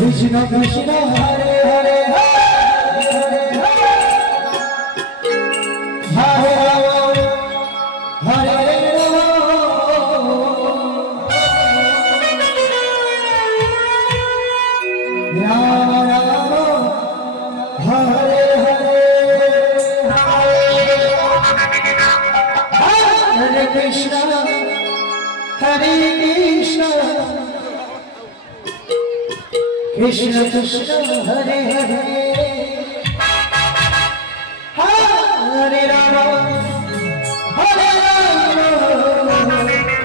Krishna Krishna Hare Hare Hare Hare Rama Rama Hare Hare Hare Krishna Hare Krishna Krishna Krishna Hare Hare Hare Rama Hare Rama Hare Hare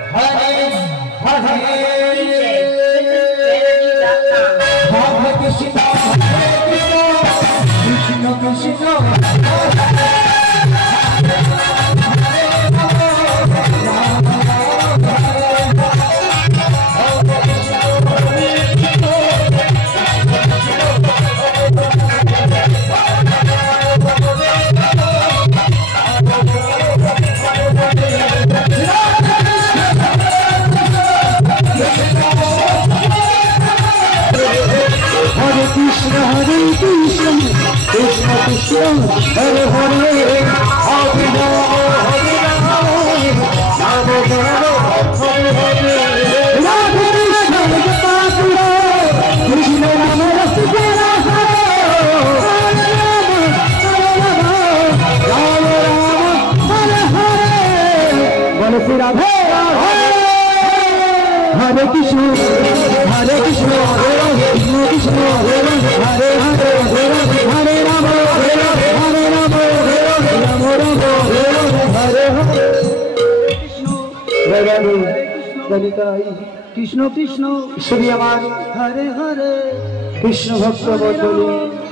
Hare Krishna Hare Krishna Krishna Krishna Krishna Hare Hare Hare Rama Hare Rama Rama Rama Hare Hare Radha Krishna Jagapatula Krishna Nama Rasgara Hare Rama Rama Hare Hare Bolo Shri Radhe Hare Krishna Hare Krishna Krishna Krishna Hare Hare Hare Rama Hare Rama Rama Rama Hare Hare Krishna Krishna Shri Amar Hare Hare Krishna Bhakta Bhatali